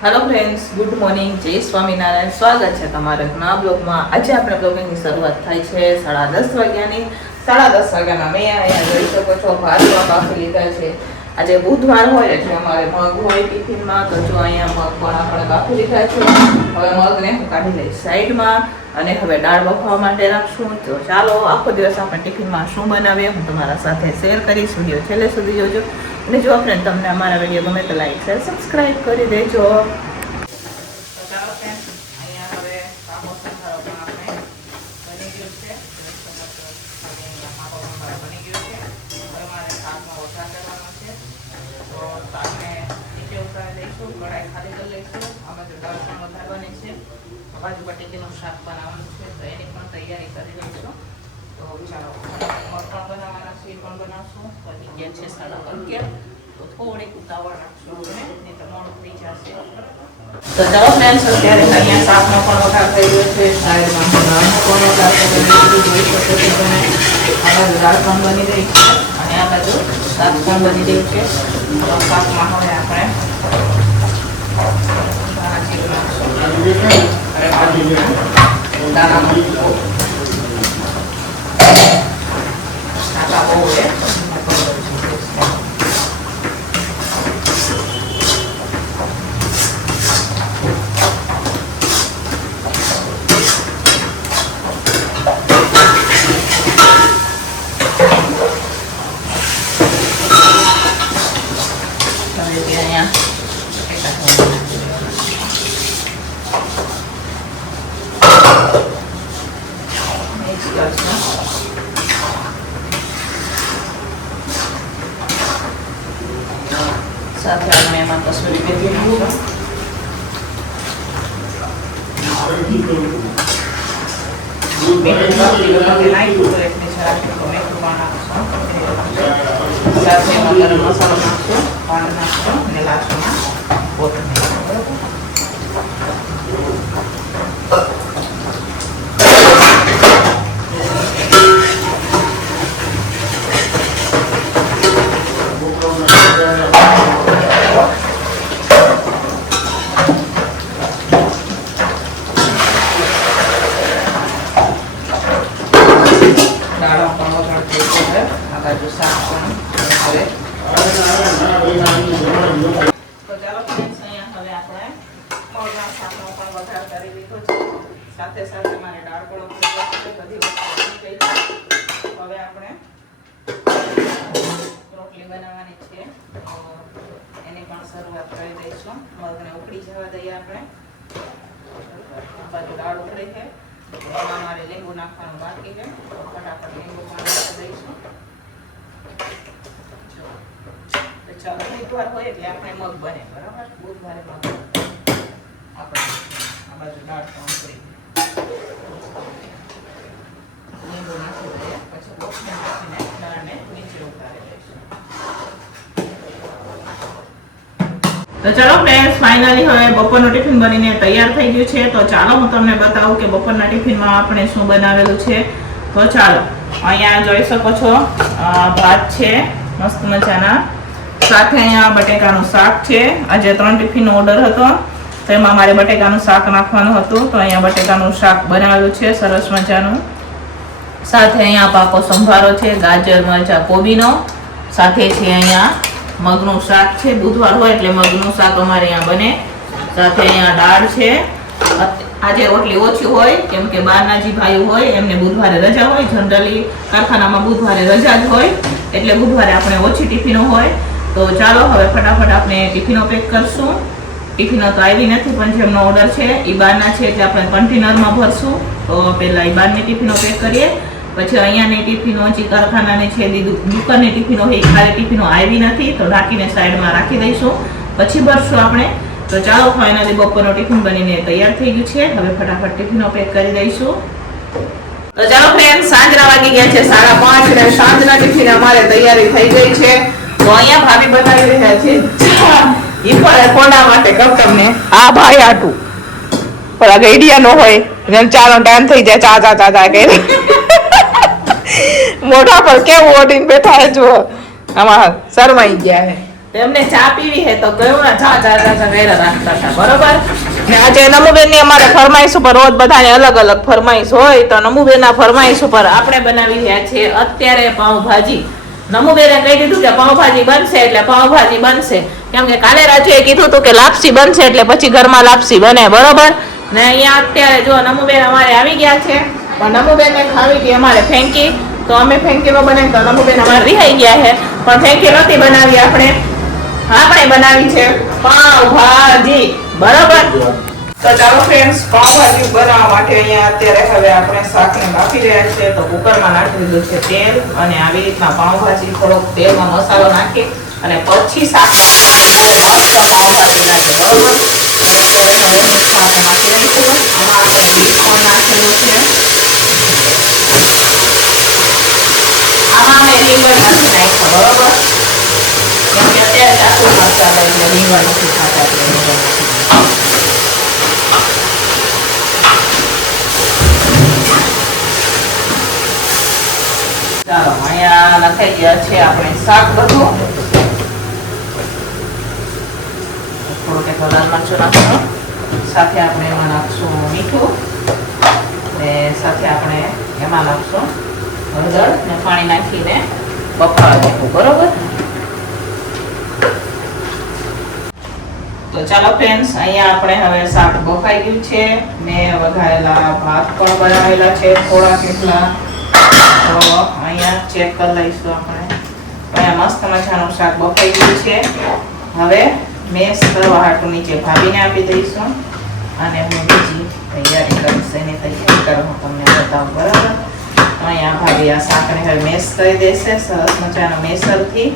Hello friends, good morning, જય સ્વામિનારાયણ. સ્વાગત છે તમારા નવા બ્લોગમાં. આજે આપણે બ્લોગિંગની શરૂઆત થાય છે 10:30 વાગ્યાની. 10:30 વાગ્યાના મેં અહીંયા જોઈ શકો છો ભાતમાં બાફી લીધા છે. આજે બુધવાર હોય એટલે અમારે મગ હોય ટિફિનમાં, તો જો અહીંયા મગ પણ આપણે બાફી લીધા છે. હવે મગને હું કાઢી લઈશ સાઈડમાં અને હવે દાળ બફાવવા માટે રાખશું. તો ચાલો આખો દિવસ આપણે ટિફિનમાં શું બનાવીએ હું તમારા સાથે શેર કરીશ. વિડીયો છેલ્લે સુધી જોજો. અને જો ફ્રેન્ડ તમને અમારા વિડીયો ગમે તો લાઈક શેર સબસ્ક્રાઈબ કરી દેજો. ચાલો ફ્રેન્ડ, અહીંયા હવે કામો સંભાળો પણ આપણે બની ગયું છે. બની ગયું છે. હવે મારે શાકમાં ઓછા કરવાનો છે, તો શાકને નીચે ઉતારી દઈશું. કઢાઈ ખાલી કરી લઈશું. આમાં જો દાળ પણ વધારવાની છે, બાજુ બટેકીનું શાક બનાવવાનું છે, તો એની પણ તૈયારી કરી લઈશું. તો ચાલો, મગ પણ બનાવવાના છે, એ પણ બનાવશું. બની ગયા છે 11:30, તો થોડીક ઉતાવળ રાખશું આપણે, નહીં તો મોડું થઈ જશે. તો ચાલો ફ્રેન્ડ્સ, અત્યારે અહીંયા શાકનો પણ વઘાર થઈ ગયો છે, સાઈડમાં દાળનો પણ વઘાર થઈ ગયો છે. જોઈ શકો છો તમે, આ બાજુ દાળ પણ બની રહી છે અને આ બાજુ શાક પણ બની રહ્યું છે. શાકમાં હવે આપણે સાથે આપણે એમાં કસૂરી મેથી નાખીશું. સાથે એમાં ગરમ મસાલો નાખશું, પાણી નાખશું અને લાસ્ટમાં કોથમીર. સાથે સાથે મારે દાળ પણ બધી વસ્તુ થઈ ગઈ. હવે આપણે રોટલી બનાવવાની છે, તો એની પણ શરૂઆત કરી દઈશું. મગને ઉકળી જવા દઈએ આપણે. બાજુ દાળ ઉકળી છે, એમાં મારે લીંબુ નાખવાનું બાકી છે, તો ફટાફટ લીંબુ પણ નાખી દઈશું. ચાલો, બુધવાર હોય એટલે આપણે મગ બને, બરાબર. બુધવારે મગ આપણે આ બાજુ દાળ પણ ઉકળી, લીંબુ નાખી દઈએ, પછી કોથમીર નાખીને દાળને નીચે ઉતારી લઈશું. તો ચાલો ફ્રેન્ડ્સ, ફાઇનલી હવે બપોરનું ટિફિન બનીને તૈયાર થઈ ગયું છે. તો ચાલો હું તમને બતાવું કે બપોરના ટિફિનમાં આપણે શું બનાવેલું છે. તો ચાલો, અહીંયા જોઈ શકો છો ભાત છે મસ્ત મજાના, સાથે અહીંયા બટેકાનું શાક છે. આજે 3 ટિફિનનો ઓર્ડર હતો, તો એમાં મારે બટેકાનું શાક નાખવાનું હતું, તો અહીંયા બટેકાનું શાક બનાવેલું છે સરસ મજાનું. સાથે અહીંયા પાકો સંભારો છે, ગાજર મરચા કોબીનો. સાથે છે અહીંયા મગનું શાક છે, બુધવાર હોય એટલે મગનું શાક અમારે અહીંયા બને. સાથે અહીંયા દાળ છે. આજે રોટલી ઓછી હોય કેમ કે બહારના જે ભાઈઓ હોય એમને બુધવારે રજા હોય. જનરલી કારખાનામાં બુધવારે રજા જ હોય, એટલે બુધવારે આપણે ઓછી ટિફિનો હોય. તો ચાલો હવે ફટાફટ આપણે ટિફિનો પેક કરશું. ટિફિનો તો આવી નથી, પણ જેમનો ઓર્ડર છે એ બહારના છે એટલે આપણે કન્ટેનરમાં ભરશું. તો પહેલાં એ બહારની ટિફિનો પેક કરીએ, પછી અહીંયાની ટિફિનો જે કારખાનાની છે, દુકાનની ટિફિનો હોય, ખાલી ટિફિનો આવી નથી તો ઢાંકીને સાઈડમાં રાખી દઈશું, પછી ભરશું આપણે. તો ચાલો, ફાઇનલી બપોરનો ટિફિન બનીને તૈયાર થઈ ગયું છે. હવે ફટાફટ ટિફિનો પેક કરી દઈશું. તો ચાલો ફ્રેન્ડ, સાંજના વાગી ગયા છે 5:30 અને સાંજના ટિફિન અમારે તૈયારી થઈ ગઈ છે. તો અહીંયા ભાભી બનાવી રહ્યા છે કોડા માટે કપ તમને. આ ભાઈ આટું પણ ગઈડિયા નો હોય, ચાનો ટાઈમ થઈ જાય, ચા ચા ચા ચા કરી મોઢા પર કેવું ઓઢીને બેઠા હે, જુઓ આમાં શરમાઈ ગયા હે. એમને ચા પીવી હે તો ગયો ને ચા વેરા રાખતા હતા, બરોબર. ને આજે નમુબેન ની અમારે ફરમાઈશ ઉપર રોજ બધાને અલગ અલગ ફરમાઈશ હોય, તો નમુબેન ના ફરમાઈશ ઉપર આપણે બનાવી રહ્યા છે અત્યારે પાઉંભાજી. નમુબેને કહી દીધું કે પાઉંભાજી બનશે એટલે પાઉંભાજી બનશે, કેમ કે કાલે રાજુએ કીધું હતું કે લાપસી બનશે એટલે પછી ઘરમાં લાપસી બને, બરોબર. ને અહીંયા અત્યારે જો નમુબેન અમારે આવી ગયા છે, પણ નમુબેન ને ખાવી હતી અમારે ફેંકી, તો અમે ફેંકી નો બને તો નમુબેન અમારે રિહાઈ ગયા છે, પણ ફેંકી નહોતી બનાવી આપણે બનાવી છે પાવભાજી, બરાબર. તો ચાલો ફ્રેન્ડ્સ, પાવભાજી બનાવવા માટે અહીંયા અત્યારે હવે આપણે શાકને બાફી રહ્યા છીએ. તો કુકરમાં નાખી દીધું છે તેલ, અને આવી રીતના પાવભાજી થોડોક તેલમાં મસાલો નાખી અને પછી શાક પાવભાજી નાખે, બરોબર. અને હવે શાક નાખી દઈશું. આમાં આપણે બીટ પણ નાખેલું છે, આમાં મેં લીંબુ નથી નાખ્યા, બરોબર. કેમ કે અત્યારે ચાકુ ખાતા હતા એટલે લીંબુ નથી ખાતા, ચાલો અહીંયા લખાઈ ગયા છે આપણે શાક બધું. થોડુંક એક લાલ મરચું નાખશું, સાથે આપણે એમાં નાખશું મીઠું, ને સાથે આપણે એમાં નાખશું હળદર ને પાણી નાખીને બફાવા દેવું, બરોબર. તો ચાલો ફ્રેન્ડ્સ, અહીંયા આપણે હવે શાક બફાઈ ગયું છે. મેં વઘારેલા ભાત પણ બનાવેલા છે થોડા કેટલા, તો અહીંયા ચેક કરી લઈશું આપણે. અહીંયા મસ્ત મજાનું શાક બફાઈ ગયું છે. હવે મેશ કરવા હાટું નીચે ભાભીને આપી દઈશું, અને હું બીજી તૈયારી કરીશ, એની તૈયારી કરવા હું તમને બતાવું, બરાબર. અહીંયા ભાભી આ શાકને હવે મેશ કરી દેશે સરસ મજાના મેસરથી,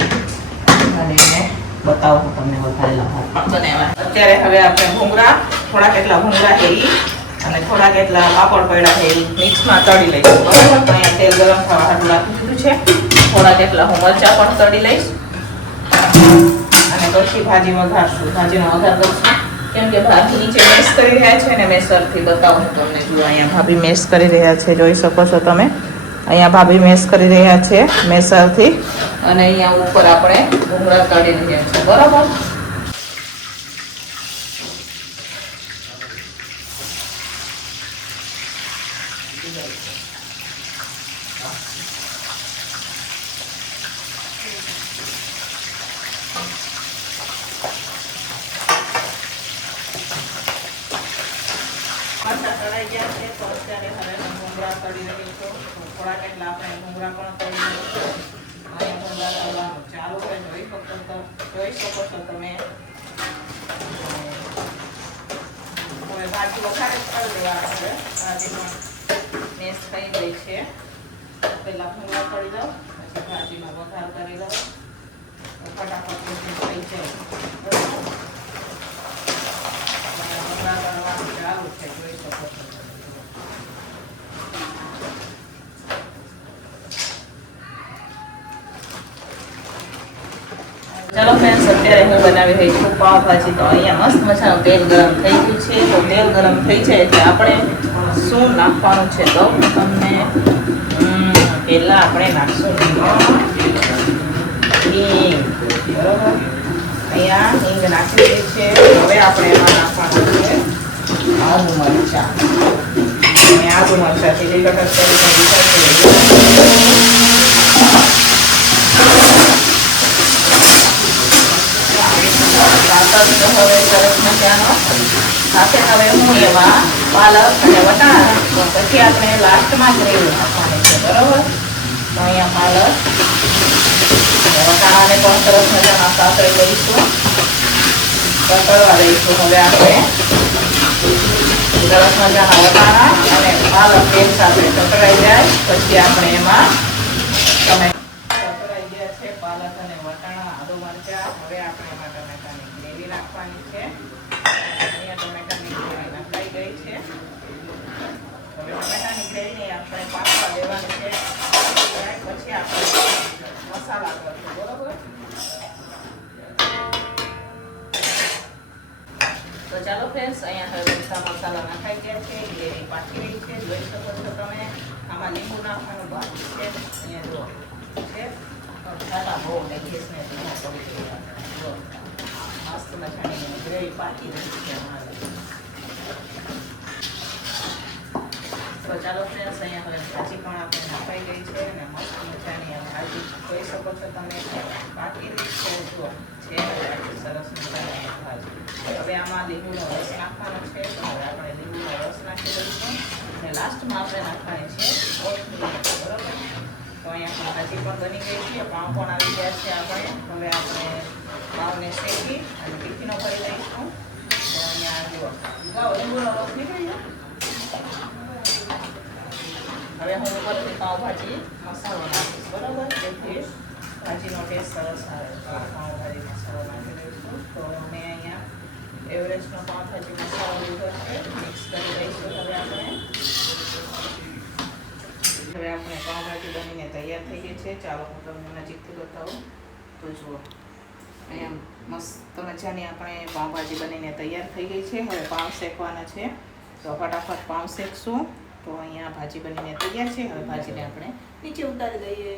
અને એને બતાવું હું તમને વઘારેલા ભાત બનાવ્યા. અત્યારે હવે આપણે ભૂંગળા, થોડા કેટલા ભૂંગળા છે ઈ, અને થોડા કેટલા પાપડ પડ્યા છે એ મિક્સમાં તળી લઈશું, બરાબર. અહીંયા તેલ ગરમ થવા હાટું રાખી દીધું છે. થોડા કેટલા હું મરચાં પણ તળી લઈશ, અને પછી ભાજી વઘારશું, ભાજીનો વઘાર કરશું. કેમ કે ભાભી નીચે મેશ કરી રહ્યા છે, ને મેસરથી બતાવું હું તમને. જો અહીંયા ભાભી મેશ કરી રહ્યા છે, જોઈ શકો છો તમે. અહીંયા ભાભી મેશ કરી રહ્યા છે મેસરથી, અને અહીંયા ઉપર આપણે ભૂંગળા તળી રહ્યા છે, બરાબર. તળાઈ ગયા છે, તો અત્યારે હવે ભૂંગળા તળી રહી છું. થોડા કેટલા આપણે ભૂંગળા પણ તળી લઈશું. અને ભૂંગળા તળવાનું ચાલુ હોય, જોઈ શકો છો તમે. હવે ભાજી વઘારે કરી દેવાના છે, ભાજીમાં મેશ થઈ ગઈ છે. પહેલા ભૂંગળા તળી દઉં, પછી ભાજીમાં વઘાર કરી દઉં, ફટાફટ થઈ જાય. ભૂંગળા તળવાનું ચાલુ છે, જોઈ શકો છો. ચાલો ફ્રેન્ડ્સ, અત્યારે હું બનાવી રહી છું પાવભાજી. તો અહીંયા મસ્ત મજાનું તેલ ગરમ થઈ ગયું છે. તો તેલ ગરમ થઈ જાય એટલે આપણે શું નાખવાનું છે, તો તમને પહેલા આપણે નાખશું હિંગ, બરોબર. અહીંયા હિંગ નાખી દઈએ છે. હવે આપણે એમાં નાખવાનું છે આદુ મરચાં, અને આદુ મરચાં લીલી કટર કરીને હવે સરસ મજાનો. સાથે હવે હું એમાં પાલક અને વટાણા, પછી આપણે લાસ્ટમાં ગ્રેવી નાખવાની છે, બરોબર. તો અહીંયા પાલક અને વટાણાને પણ સરસ મજાના સાતળી દઈશું, કકડવા દઈશું. હવે આપણે સરસ મજાના વટાણા અને પાલક એક સાથે કકડાઈ જાય પછી આપણે એમાં કકડાઈ ગયા છે પાલક અને વટાણા, આદુ મરચાં. હવે આપણે એમાં ટમેટાની ગ્રેવી નાખવાની છે. અહીંયા ટમેટાની ગ્રેવી નાખાઈ ગઈ છે. હવે ટમેટાની ગ્રેવીને આપણે પાકવા દેવાની છે, પછી આપણે મસાલા કરશું, બરોબર. તો ચાલો ફ્રેન્ડ્સ, અહીંયા હવે બધા મસાલા નાખાઈ ગયા છે, ગ્રેવી પાકી રહી છે, જોઈ શકો છો તમે. આમાં લીંબુ નાખવાનું બાકી છે, અહીંયા જો છે. બહુ ગેસને ધીમો કરી જો મસ્ત મજાની ગ્રેવી પાકી રહી છે અમારે. તો ચાલો ફ્રેન્ડ્સ, અહીંયા હવે ભાજી પણ આપણે નાખાઈ ગઈ છે અને મસ્ત મજાની આ ભાજી જોઈ શકો છો તમે, પાકી રહી છે. જો છે સરસ મજાની ભાજી. હવે આમાં લીંબુનો રસ નાખવાનો છે, તો હવે આપણે લીંબુનો રસ નાખી દઈશું અને લાસ્ટમાં આપણે નાખવાની છે કોથમીર. બરાબર, તો અહીંયા ભાજી પણ બની ગઈ છે, પાઉં પણ આવી ગયા છે આપણે. હવે આપણે પાઉંને શેકી અને ટિફિનો ભરી દઈશું. તો અહીંયા જુઓ લીંબુનો રસ નીકળી ગયો. હવે હું ઉપરથી પાઉંભાજી મસાલો નાખીશ. બરાબર, જેથી ભાજીનો ટેસ્ટ સરસ આવે. પાઉંભાજી મસાલો નાખી દઈશું. તો અમે અહીંયા એવરેસ્ટનો પાઉંભાજી મસાલો લીધો છે, મિક્સ કરી દઈશું. હવે આપણે પાઉંભાજી બનીને તૈયાર થઈ ગઈ છે. ચાલો હું તમને નજીકથી બતાવું. તો જુઓ અહીંયા મસ્ત મજાની આપણે પાઉંભાજી બનીને તૈયાર થઈ ગઈ છે. હવે પાઉં શેકવાના છે, તો ફટાફટ પાઉં શેકશું. તો અહીંયા ભાજી બનીને તૈયાર છે. હવે ભાજીને આપણે નીચે ઉતારી દઈએ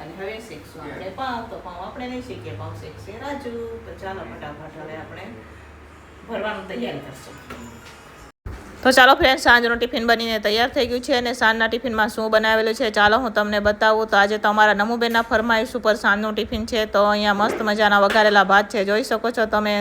અને હવે શેકશું આપણે પાઉં. તો પાઉં આપણે નહીં શેકીએ, પાઉં શેકશે રાજુ. તો ચાલો ફટાફટ હવે આપણે ભરવાનું તૈયારી કરશું. તો ચાલો ફ્રેન્ડ, સાંજનું ટિફિન બનીને તૈયાર થઈ ગયું છે અને સાંજના ટિફિનમાં શું બનાવેલું છે ચાલો હું તમને બતાવું. તો આજે તમારા નમુબેનના ફરમાઈશ ઉપર સાંજનું ટિફિન છે. તો અહીંયા મસ્ત મજાના વઘારેલા ભાત છે, જોઈ શકો છો તમે.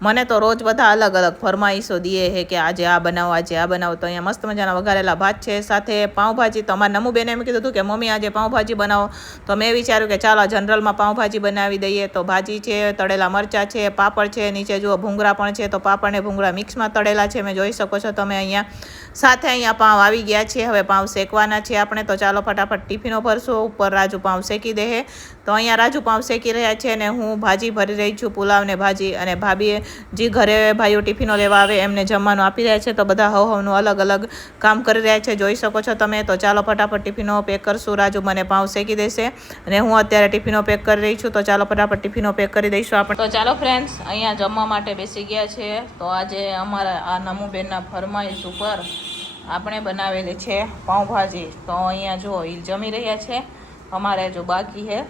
મને તો રોજ બધા અલગ અલગ ફરમાઈશો દે છે કે આજે આ બનાવો, આજે આ બનાવો. તો અહીંયા મસ્ત મજાના વઘારેલા ભાત છે, સાથે પાઉંભાજી. તો અમારા નમુબેને એમ કીધું હતું કે મમ્મી આજે પાઉંભાજી બનાવો. તો મેં વિચાર્યું કે ચાલો જનરલમાં પાઉંભાજી બનાવી દઈએ. તો ભાજી છે, તળેલા મરચાં છે, પાપડ છે, નીચે જુઓ ભૂંગળા પણ છે. તો પાપડ ને ભૂંગળા મિક્સમાં તળેલા છે, મેં જોઈ શકો છો તમે. સાથે અહીંયા પાઉં આવી ગયા છે. હવે પાઉં શેકવાના છે આપણે. તો ચાલો ફટાફટ ટિફિનો ભરશું. ઉપર રાજુ પાઉં શેકી દે. તો અહીંયા રાજુ પાઉં શેકી રહ્યા છે અને હું ભાજી ભરી રહી છું, પુલાવ ને ભાજી. અને ભાભીએ જે ઘરે ભાઈઓ ટિફિનો લેવા આવે એમને જમવાનું આપી રહ્યા છે. તો બધા હવનું અલગ અલગ કામ કરી રહ્યા છે, જોઈ શકો છો તમે. તો ચાલો ફટાફટ ટિફિનો પેક કરશું. રાજુ મને પાઉં શેકી દેશે અને હું અત્યારે ટિફિનો પેક કરી રહી છું. તો ચાલો ફટાફટ ટિફિનો પેક કરી દઈશું આપણે. તો ચાલો ફ્રેન્ડ્સ, અહીંયા જમવા માટે બેસી ગયા છે. તો આજે અમારા આ નમુબેનના ફરમાઈશ ઉપર આપણે બનાવેલી છે પાઉંભાજી. તો અહીંયા જો એ જમી રહ્યા છે, અમારે જો બાકી છે.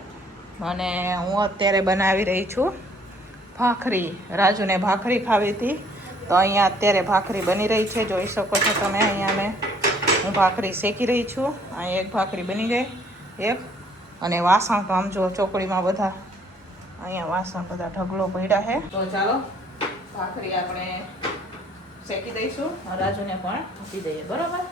અને હું અત્યારે બનાવી રહી છું ભાખરી. રાજુને ભાખરી ખાવી હતી, તો અહીંયા અત્યારે ભાખરી બની રહી છે, જોઈ શકો છો તમે. અહીંયા હું ભાખરી શેકી રહી છું. અહીં એક ભાખરી બની ગઈ, એક. અને વાસણ તો આમ જો ચોકડીમાં બધા અહીંયા વાસણ બધા ઢગલો પડ્યા છે. તો ચાલો ભાખરી આપણે શેકી દઈશું, રાજુને પણ આપી દઈએ. બરોબર.